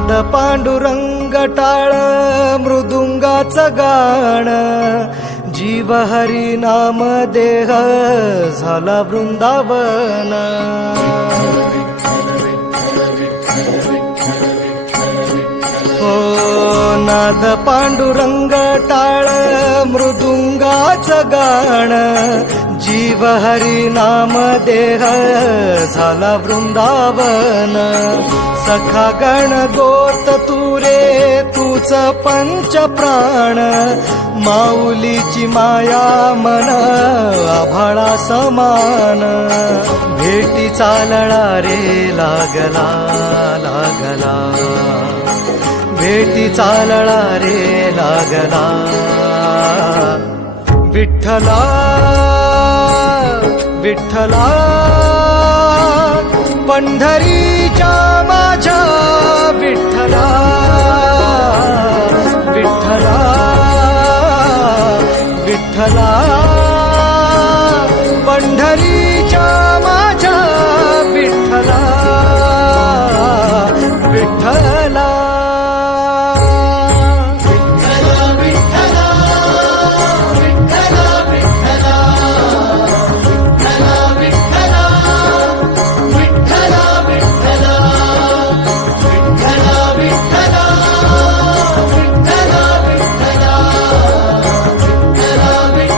नाद पांडुरंग टाळ मृदुंगाचं गाण, जीव हरी नाम देह झाला वृंदावन. हो नाद पांडुरंग टाळ मृदुंगाचं गाण, जीव हरी नाम देह झाला वृंदावन. सखा गण गोत तुरे तूच पंच प्राण, माऊलीची माया मन आभाळा समान. भेटी चालळा रे लागला लागला, भेटी चालळा रे लागला. विठ्ठला विठ्ठला पंढरीच्या माझ्या